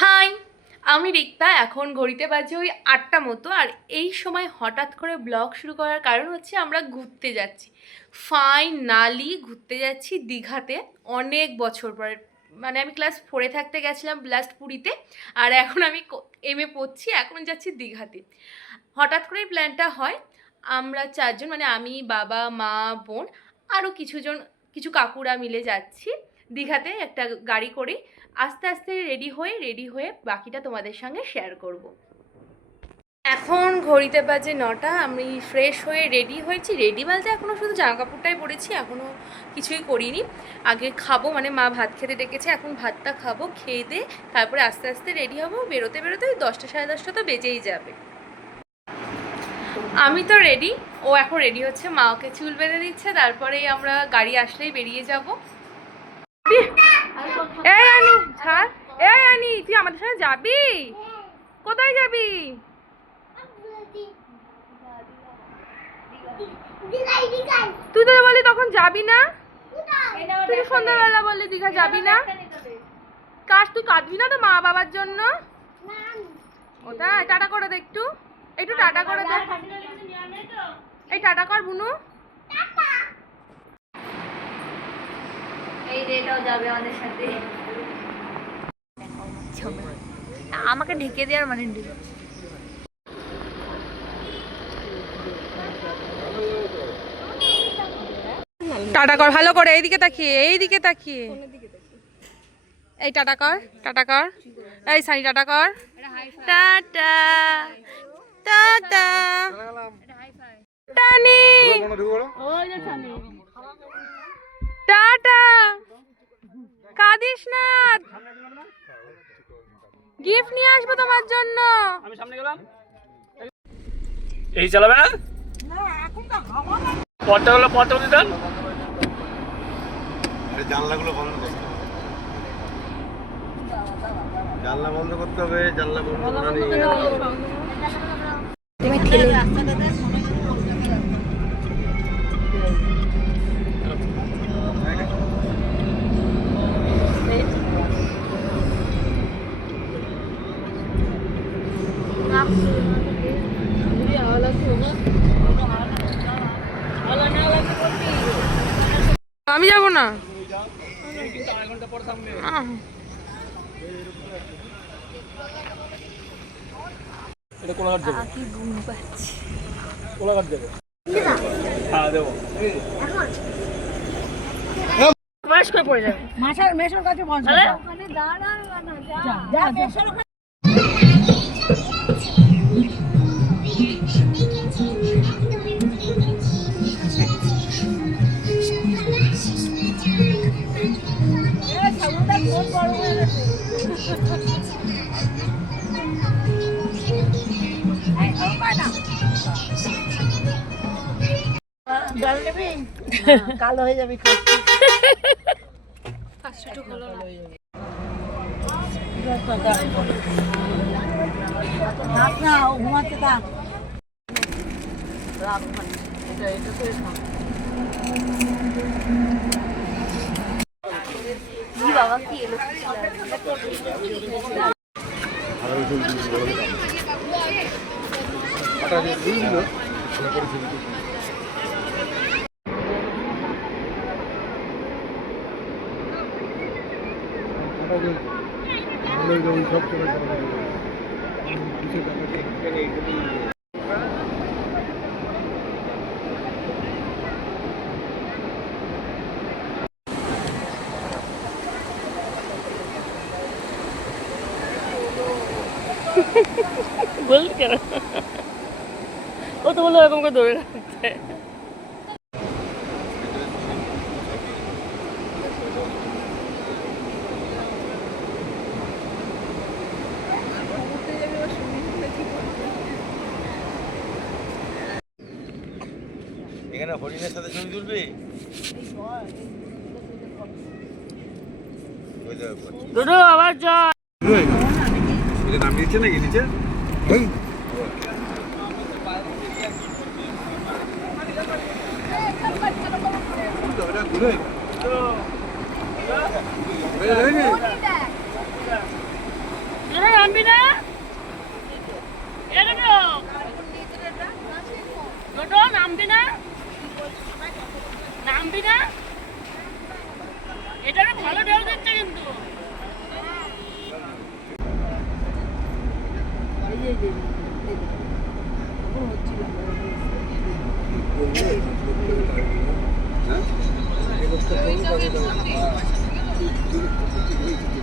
High, আমি রিক্তা। এখন ঘড়িতে বাজে ওই ৮টা মতো। আর এই সময় হঠাৎ করে ব্লগ শুরু করার কারণ হচ্ছে আমরা ঘুরতে যাচ্ছি। ফাইনালি ঘুরতে যাচ্ছি দীঘাতে। অনেক বছর পরে, মানে আমি ক্লাস 4-এ থাকতে গেছিলাম লাস্ট পুরীতে, আর এখন আমি এমএ পড়ছি, এখন যাচ্ছি দীঘাতে। হঠাৎ করেই প্ল্যানটা হয়। আমরা চারজন, মানে আমি, বাবা, মা, বোন, আরও কিছু কাকুরা মিলে যাচ্ছি দীঘাতে একটা গাড়ি করে। আস্তে আস্তে রেডি হয়ে বাকিটা তোমাদের সঙ্গে শেয়ার করব। এখন ঘড়িতে বাজে 9টা। আমি ফ্রেশ হয়ে রেডি হয়েছি। রেডি বলতে এখনও শুধু জামা কাপড়টাই পরেছি, এখনও কিছুই করিনি। আগে খাবো, মানে মা ভাত খেতে ডেকেছে, এখন ভাতটা খাবো, খেয়ে দিয়ে তারপরে আস্তে আস্তে রেডি হবো। বেরোতে বেরোতে ওই 10টা সাড়ে 10টা তো বেজেই যাবে। আমি তো রেডি, ও এখন রেডি হচ্ছে, মা ওকে চুল বেঁধে দিচ্ছে, তারপরেই আমরা গাড়ি আসলেই বেরিয়ে যাব। এই আনি ছাড়, এই আনি তুই আমাদের সঙ্গে যাবি? কোথায় যাবি? তুই তো বলি তখন যাবি না, তুই সন্ধ্যাবেলা বললি দীঘা যাবি না। তুই কাঁদবি না তো মা বাবার জন্য? ওটাই, টাটা করে দে, একটু একটু টাটা করে দে, এই টাটা কর বুনু। এই রেটাও যাবে আমাদের সাথে। আমাকে ঢেকে দেওয়ার মানে টাটা কর ভালো করে, এইদিকে তাকিয়ে, এইদিকে তাকিয়ে, এই টাটা কর, টাটা কর, এই সানি টাটা কর, টাটা টাটা টানি টাটা। কাঁদিস না, গিফট নিয়ে আসবো তোমার জন্য। আমি সামনে গেলাম, এই চালাবে না, পথটা হলো পথটা দিতেন। জানলাগুলো বন্ধ করতে হবে, জানলা বন্ধ করতে হবে, জানলা বন্ধ করা নেই। আমি যাবো না। এটা কোলাঘাট যাবে, কোলাঘাট যাবে। হ্যাঁ দেবো, বয়স্ক পড়ে যাবে। মেশোর কাছে ওখানে দাঁড়া না, যা মেশোর ওখানে। কালো হয়ে যাবে, ঘুমাচ্ছে থাক। বাবা কি এলো, বল কেন, ও তো বললো এরকম করে ধরে রাখতে। এখানে হরিণের সাথে ছবি তুলবি? দুটো আবার যা নাম দিচ্ছে নাকি নিচে? তোরা নামবি না? নামবি না? নামবি না? এটা ভালো ঢেউ দিচ্ছে কিন্তু।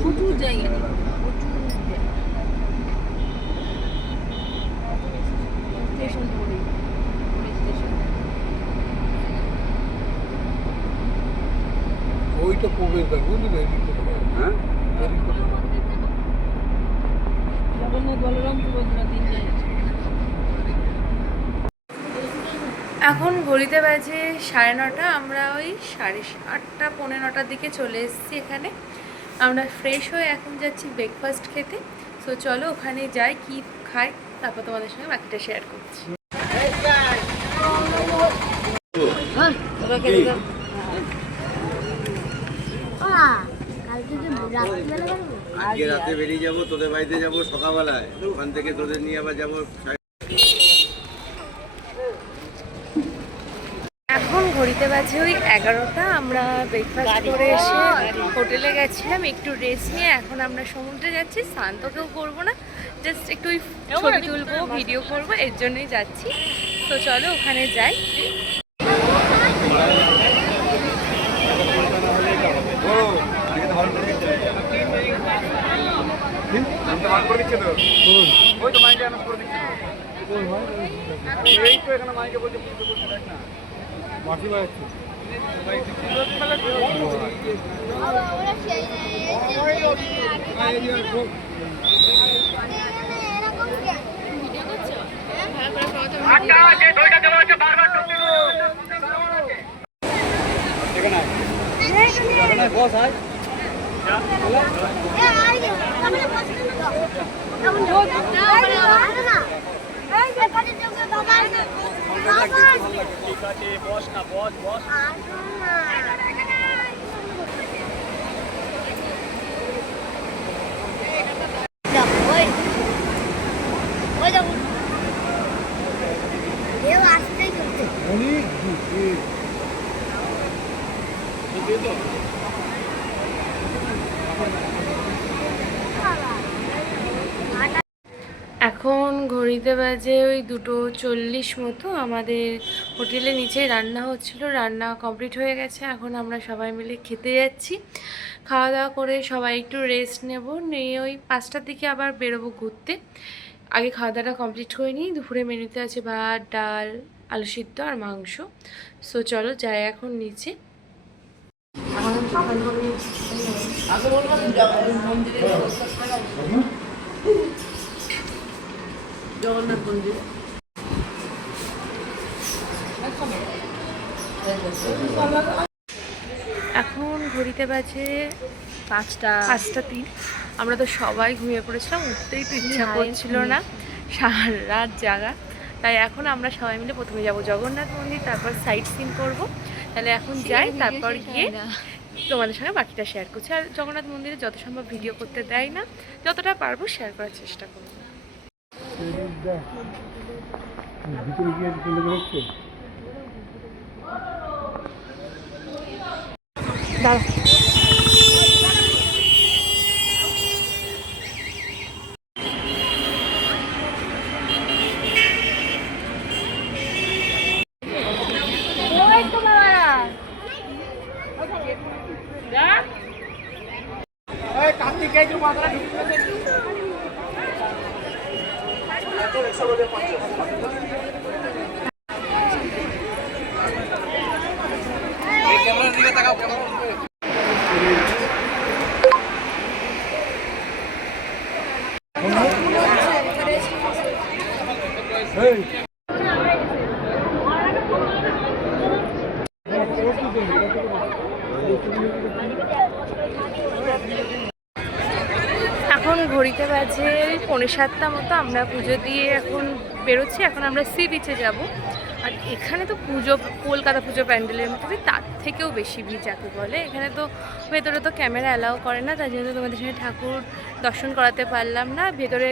প্রচুর জায়গা স্টেশন ওইটা প্রবেশ দ্বার বুঝলি হ্যাঁ জগন্নাথ বলরাম সুভদ্রা তিন জায়গা। এখন ঘড়িতে বাজে 9:30, আমরা ওই 8:30 পৌনে 9টার দিকে চলে এসেছি এখানে। আমরা ফ্রেশ হয়ে এখন যাচ্ছি ব্রেকফাস্ট খেতে। সো চলো ওখানে যাই, কি খাই, তারপর তোমাদের সঙ্গে বাকিটা শেয়ার করছি। আজকে রাতে বেরিয়ে যাবো, তোদের বাড়িতে যাবো সকালবেলায়, ওখান থেকে তোদের নিয়ে আবার যাবো। এখন ঘড়িতে বাজে ওই 11টা। আমরা ব্রেকফাস্ট করে এসে হোটেলে গেছিলাম একটু রেস্ট নিয়ে। এখন আমরা সমুদ্রে যাচ্ছি, স্নান তো কেউ করবো না, জাস্ট একটু ওই ছবি তুলবো, ভিডিও করবো, এর জন্যই যাচ্ছি। তো চলো ওখানে যাই। বস আয় ঠিক আছে, বস না, বস বস। এখন ঘড়িতে বাজে ওই 2:40 মতো। আমাদের হোটেলের নিচে রান্না হচ্ছিল, রান্না কমপ্লিট হয়ে গেছে। এখন আমরা সবাই মিলে খেতে যাচ্ছি। খাওয়া দাওয়া করে সবাই একটু রেস্ট নেব, নিয়ে ওই 5টার দিকে আবার বেরোবো ঘুরতে। আগে খাওয়া দাওয়াটা কমপ্লিট করে নিই। দুপুরে মেনুতে আছে ভাত, ডাল, আলু সিদ্ধ আর মাংস। সো চলো যাই এখন নিচে। জগন্নাথ মন্দির এখন ঘড়িতে বাজে 5:03। আমরা তো সবাই ঘুমিয়ে পড়েছিলাম, উঠতেই তো ইচ্ছা করছিল না, সারা রাত জাগা। তাই এখন আমরা সবাই মিলে প্রথমে যাব জগন্নাথ মন্দির, তারপর সাইট সিন করবো। তাহলে এখন যাই, তারপর গিয়ে তোমাদের সঙ্গে বাকিটা শেয়ার করছি। আর জগন্নাথ মন্দিরে যত সম্ভব ভিডিও করতে দেয় না, যতটা পারবো শেয়ার করার চেষ্টা করবো। ভিতরে গিয়ে দেখছে এখন ঘড়িতে বাজে 6:45 মতো। আমরা পুজো দিয়ে এখন বেরোচ্ছি। এখন আমরা সি বিচে যাব। আর এখানে তো পুজো, কলকাতা পুজো প্যান্ডেলের মতো তার থেকেও বেশি ভিড় যাকে বলে। এখানে তো ভেতরে তো ক্যামেরা অ্যালাউ করে না, তাই জন্য তোমাদের সঙ্গে ঠাকুর দর্শন করাতে পারলাম না। ভেতরে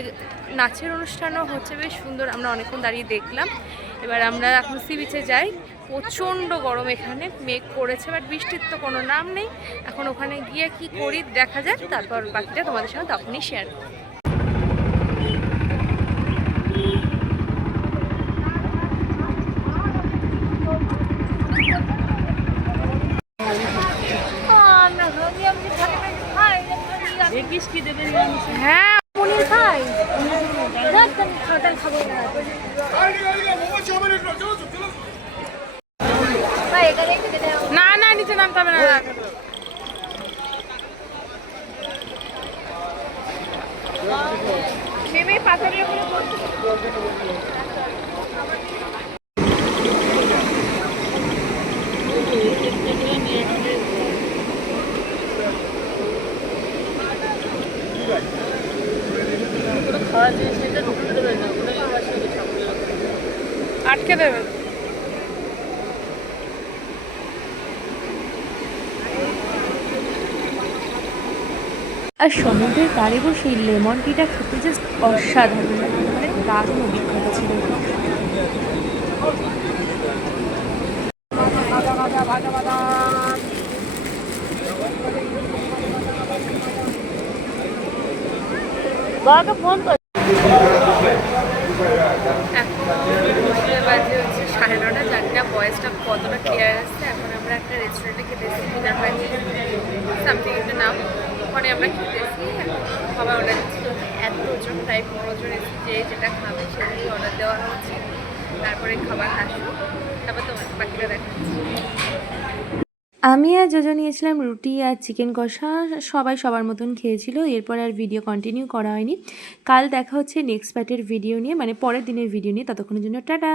নাচের অনুষ্ঠানও হচ্ছে বেশ সুন্দর, আমরা অনেকক্ষণ দাঁড়িয়ে দেখলাম। এবার আমরা এখন সি বিচে যাই। প্রচণ্ড গরম, এখানে মেঘ করেছে, বাট বৃষ্টির তো কোনো নাম নেই। এখন ওখানে গিয়ে কি করি দেখা যাক, তারপর বাকিটা তোমাদের সঙ্গে তখনই শেয়ার করব। হ্যাঁ পনির খাই। না না নিচে নামতে হবে না। নেমে পাথরের উপরে আটকে দেবে। আর সমুদ্রের পাড়ে বসে লেমন টিটা খেতে জাস্ট অসাধারণ লাগে, মানে দারুণ অভিজ্ঞতা ছিল। এখন বাজে হচ্ছে 9:30, জানি না ভয়েসটা কতটা ক্লিয়ার আসছে। এখন আমরা একটা রেস্টুরেন্টে খেতে এসেছি, ডিনার পাইছি সামথিং একটা নাম, ওখানে আমরা খেতে এসেছি। এখন খাবার অর্ডার দিচ্ছি। এতজন প্রায় 15 জন এসেছি, যে যেটা খাবে সেটাই অর্ডার দেওয়া হচ্ছে। তারপরে খাবার আসবো, তারপর তোমার বাকিটা দেখাচ্ছি। আমি আর জোজো নিয়েছিলাম রুটি আর চিকেন কষা, সবাই সবার মতন খেয়েছিল। এরপর আর ভিডিও কন্টিনিউ করা হয়নি। কাল দেখা হচ্ছে নেক্সট পার্টের ভিডিও নিয়ে, মানে পরের দিনের ভিডিও নিয়ে। ততক্ষণের জন্য টাটা।